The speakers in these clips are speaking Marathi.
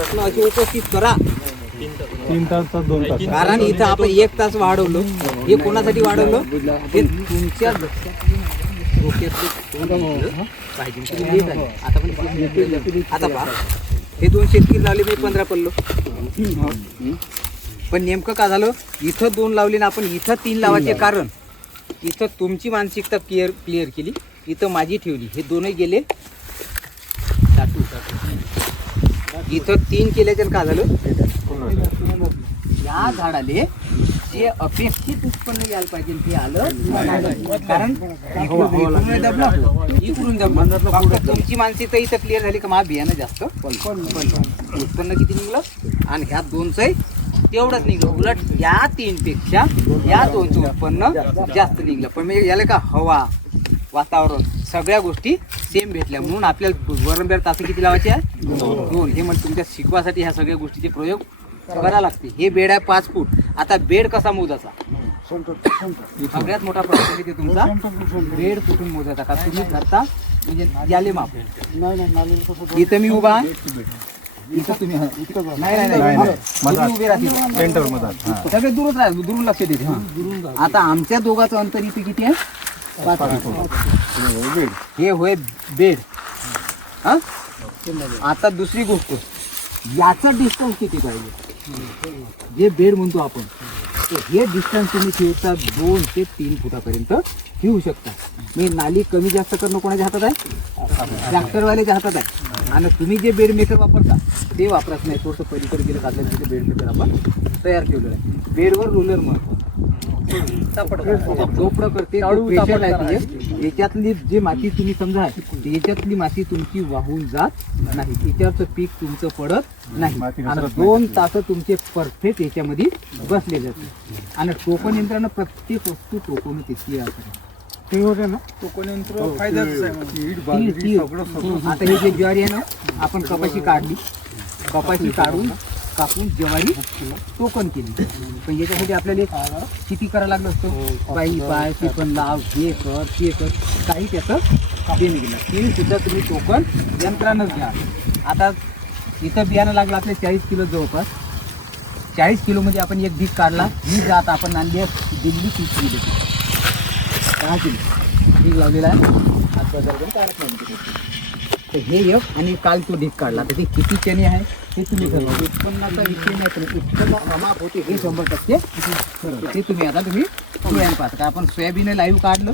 प्रश्न असे उपस्थित करा. 3 तास 2 तास. कारण इथं आपण 1 तास वाढवलं. हे कोणासाठी वाढवलं? हे तुमच्या आता पहा, हे 2 शेतकरी लावले, मी 15 पडलो. पण नेमकं का झालं? इथं 2 लावले ना आपण, इथं 3 लावायचे कारण इथं तुमची मानसिकता क्लिअर केली, इथं माझी ठेवली. हे दोनही गेले इथं 3 केल्याच्या का झालं? या झाडाले जे अपेक्षित उत्पन्न यायला पाहिजे ते आलं. कारण इकडून दबलं. तुमची मानसिकता इथं क्लिअर झाली का मा बियाणं जास्त उत्पन्न किती निघलं, आणि ह्या 2चं तेवढंच निघलं. उलट या 3 पेक्षा या 2चं उत्पन्न जास्त निघलं. पण म्हणजे याला का हवा, वातावरण, सगळ्या गोष्टी सेम भेटल्या. म्हणून आपल्याला वरणभर तास किती लावायचे आहे? 2. हे म्हणजे तुमच्या शिकवासाठी ह्या सगळ्या गोष्टीचे प्रयोग करायला लागते. हे बेड आहे 5 फूट. आता बेड कसा मोजायचा? सगळ्यात मोठा प्रश्न आहे तुमचा, बेड कुठून मोजायचा? का तुम्ही करता म्हणजे याले माप. इथं मी उभा आहे, इथं तुम्ही उभे राहतील सगळे दूरच राहा, दुरून लक्ष देते. आता आमच्या दोघांचं अंतर इथे किती आहे? 5 फूट. हे होय बेड. हा, आता दुसरी गोष्ट, याचा डिस्टन्स किती पाहिजे? जे बेड म्हणतो आपण, हे डिस्टन्स तुम्ही ठेवता 2 ते 3 फुटापर्यंत ठेवू शकता. मी नाली कमी जास्त करणं कोणाच्या हातात आहे? ट्रॅक्टरवाल्याच्या हातात आहे. आणि तुम्ही जे बेड मेकर वापरता ते वापरत नाही. थोडंसं पलीकडे गेलं का तिथे बेड मेकर आपण तयार केलेलं आहे. बेडवर रोलर महत्व चोपडं करते, प्रेशर आहे. याच्यातली जी माती तुम्ही समजा याच्यातली माती तुमची वाहून जात नाही, याच्यावरचं पीक तुमचं पडत नाही. आणि 2 तास तुमचे परफेक्ट याच्यामध्ये बसले जाते. आणि टोकन यंत्रानं प्रत्येक वस्तू टोकवणं तितकी ते होते ना. टोकन यंत्र फायदा. आता हे जे ज्वारी आहे ना, आपण कपाशी काढली, कपाशी काढून कापून ज्वारी टोकन केली. पण याच्यासाठी आपल्याला किती करायला लागलं असतं? बाई पाय ते पण लाव, हे कर ते कर, काही त्याचं देणं गेलं. ते सुद्धा तुम्ही टोकन यंत्रानंच घ्या. आता इथं बियाणं लागलं आपल्या 40 किलो जवळपास. 40 किलो म्हणजे आपण एक ढीक काढला. ही जात आपण आणली दिल्ली 30 किलो 10 किलो ढीक लावलेला आहे. आज बाजार कारच नाही. तर हे एक, आणि काल तो ढीक काढला. तर ते किती चणे आहे हे तुम्ही ठरवा. उत्पन्नाचा विषय नाही, पण उत्पन्न अमाप होते हे 100%. ते तुम्ही आता तुम्ही पाहता का आपण सोयाबीन लाईव्ह काढलं,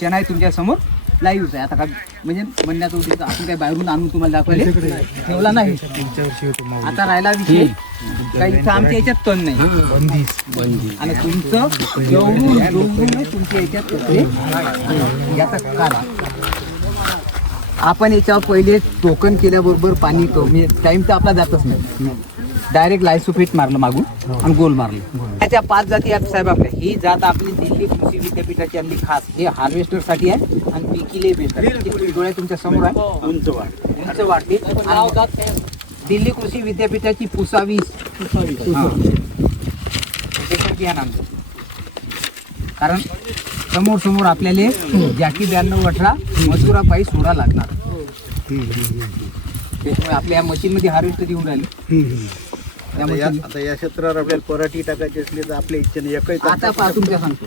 चणा तुमच्यासमोर लाईव्हच आहे. आता का म्हणजे म्हणण्याचं उद्देश आपण काही बाहेरून आणून तुम्हाला दाखवायला ठेवला नाही. आता राहिला विषय काही आमच्या याच्यात तण नाही, आणि तुमचं जेवढून तुमच्या याच्यात याचा काढा. आपण याच्यावर पहिले टोकन केल्याबरोबर पाणी कमी, टाइम तर आपला जातच नाही. डायरेक्ट लायसोफेट मारलं मागून आणि गोल मारलं. त्याच्या 5 जाती आहेत साहेब आपल्या. ही जात आपली दिल्ली कृषी विद्यापीठाची आणली खास. हे हार्वेस्टरसाठी आहे आणि पिकीले बेस्ट आहे. डोळे तुमच्या समोर आहे. उंच वाढते. दिल्ली कृषी विद्यापीठाची पुसावी बियाणं आमचं. कारण समोर आपल्याला जॅकी 9218 मजुरा पायी सोडा लागणार. त्यामुळे आपल्या मशीनमध्ये हार्वेस्टर येऊन राहिले. आता या क्षेत्रावर आपल्याला पराठी टाकायची असली तर आपल्या इच्छेने एकही आता पहा तुमच्या सांगतो.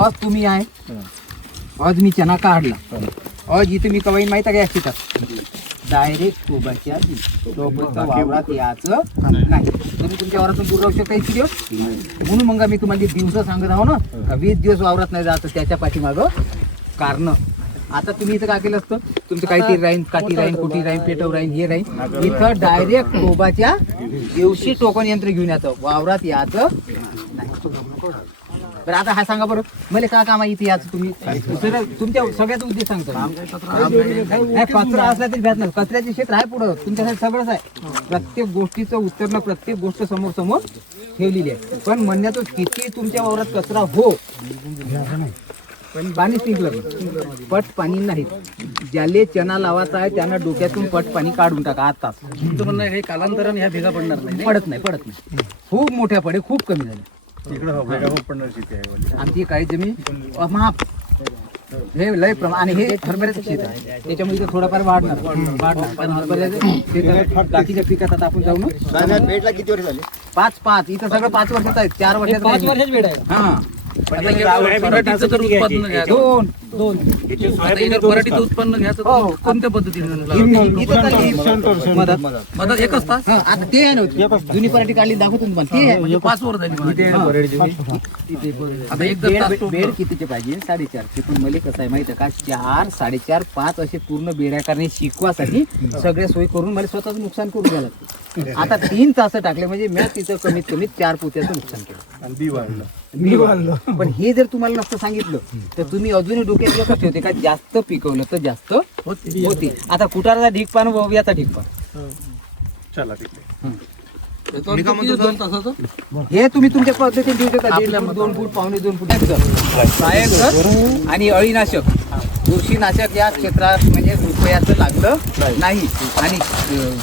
आज तुम्ही आहे, आज मी चना काढला. आज इथे मी कवाई माहिती आहे का शेतात डायरेक्ट टोबाच्या वावरात यायचं नाही. तुम्ही तुमच्या वावरातून दूर राहू शकता इतकी दिवस. म्हणून मग मी तुम्हाला दिवस सांगत आहो ना, 20 दिवस वावरात नाही जायचं. त्याच्या पाठीमागं कारण. आता तुम्ही इथं काय केलं असतं, तुमचं काहीतरी राहीन, काठी राहीन, कुठी राहीन, पेटव राहीन, हे राहीन. इथं डायरेक्ट टोबाच्या दिवशी टोकन यंत्र घेऊन यायचं, वावरात यायचं नाही. बरं आता हा सांगा बरं, मला काय काम आहे इथे यायचं? तुम्ही तुमच्या सगळ्याचा उद्देश सांगतो. कचरा असला तरी भेट नाही. कचऱ्याचे क्षेत्र आहे पुढं तुमच्यासाठी सगळंच आहे. प्रत्येक गोष्टीचं उत्तर ना, प्रत्येक गोष्ट समोर ठेवलेली आहे. पण म्हणण्याचं किती तुमच्या वावरात कचरा हो, पाणी स्प्रिंकलर पट पाणी नाही. ज्याले चना लावायचा आहे त्यानं डोक्यातून पट पाणी काढून टाका आताच. तुमचं म्हणणं हे कालांतराने ह्या भेगा पडणार नाही? पडत नाही. खूप मोठ्या पडे, खूप कमी झाले. आमची काही जमीन महाप हे लय प्रमाण आणि हे हरभऱ्याचं शेत आहे त्याच्यामुळे इथं थोडंफार वाढणार पण हरभऱ्याचं शेत बाकीच्या पिकात आता आपण जाऊ ना बेडला किती वर्ष झाले? 5 इथं सगळं 5 वर्षाचं आहे 4 वर्षाचं 5 वर्षाचं बेड आहे हा पराठीचं तर उत्पन्न घ्यायचं दोन आता इथं पराठीचं उत्पन्न घ्यायचं तर हो. कोणत्या पद्धतीने इथं चालली मदत मदत एकच तास हा आता ते आहे ना जुनी पराठी काढली दाखवतो तुम्हाला ते आहे म्हणजे 5 वर झाली म्हणायची. आता एक जर तास बेड बेड कितीचे पाहिजे 4.5 पण मला कसं आहे माहिती आहे का 4, 4.5, 5 असे पूर्ण बेड्या करणे शिकवासाठी सगळ्या सोयी करून मला स्वतःच नुकसान करून घ्यायला लागतं. आता 3 तास टाकले म्हणजे मी तिथं कमीत कमी 4 पोत्याचं नुकसान केलं आणि बी वाढलं. मी वाढलो पण हे जर तुम्हाला नसतं सांगितलं तर तुम्ही अजूनही डोक्यात एकच ठेवते का जास्त पिकवलं तर जास्त होते. आता कुटाराचा ढीकपान व याचा ढीकपान चला ठीक आहे. किती 2 तासाचं हे तुम्ही तुमच्या पद्धतीने देऊ शकता 1.5 फूट 2 फूट 2.5 फूट सहाय्यक खत आणि अळीनाशक बुरशीनाशक या क्षेत्रात म्हणजे रुपयाचं लागलं नाही. आणि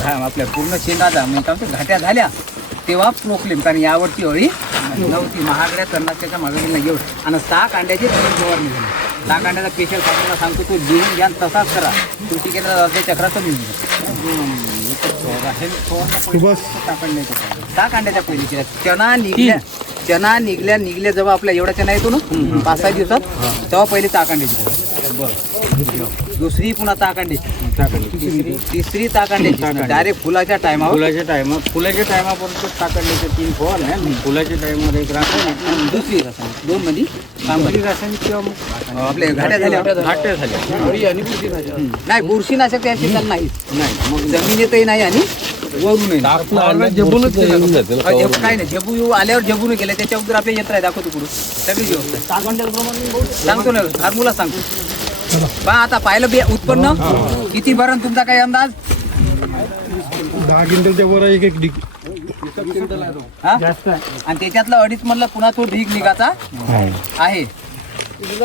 आपल्या पूर्ण शेंगाचा म्हणजे काय म्हणतो घाट्या झाल्या तेव्हा प्रोक्लेम कारण यावरची अळी नव्हती महागड्या तणनाशकाच्या मागे नाही एवढं आणि 6 कांड्याची फवारणी झाली. 6 कांड्याचा स्पेशल फार्म्युला सांगतो तो लिहून घ्या तसाच करा कृषी केंद्रात अर्ध्या चक्रात मिळून 6 कांड्याच्या पहिले केल्या चना निघल्या जेव्हा आपल्या एवढा चना येतो ना 5-6 दिवसात तेव्हा पहिले 6 कांड्याची दुसरी पुन्हा 6 कांड्याची तिसरी 6 कांड्याची डायरेक्ट फुलाच्या फुलाच्या टायमापर्यंत टाकायचे 3 फॉल आहे फुलाच्या टायमामध्ये एक रासायनिक दुसरी रासायनिक 2 मध्ये चांगली रासायनिक किंवा आपल्या घाट्या झाल्या घाट्या झाल्या नाही बुरशीनाशक त्या शेतात नाही मग जमिनीतही नाही आणि वरूनही नाही. काय नाही झेबू येऊ आल्यावर झेबून गेले त्याच्या अगोदर आपल्या यंत्र आहे दाखवतो पुढे सगळी व्यवस्था सांगतो ना फार्म्युला सांगतो बा आता पाहिलं बे उत्पन्न किती भरण तुमचा काही अंदाज 10 क्विंटलच्या वर एक हा? आणि त्याच्यातला 2.5 मधला पुन्हा तो ढीग निघाचा आहे